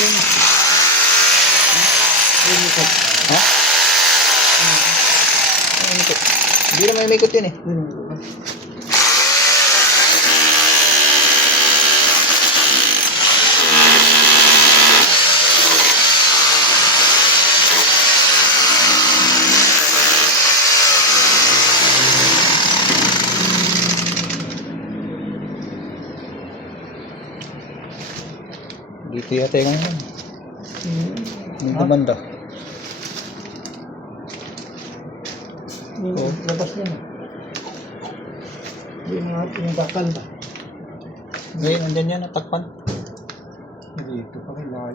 Ha? Hindi naman may ikot yun eh. Dito yata yung ano. May demanda. Labas yan. Yung mga pinagkakal ba? Ngayon, andyan yan, natakpan. Dito pa kailangan.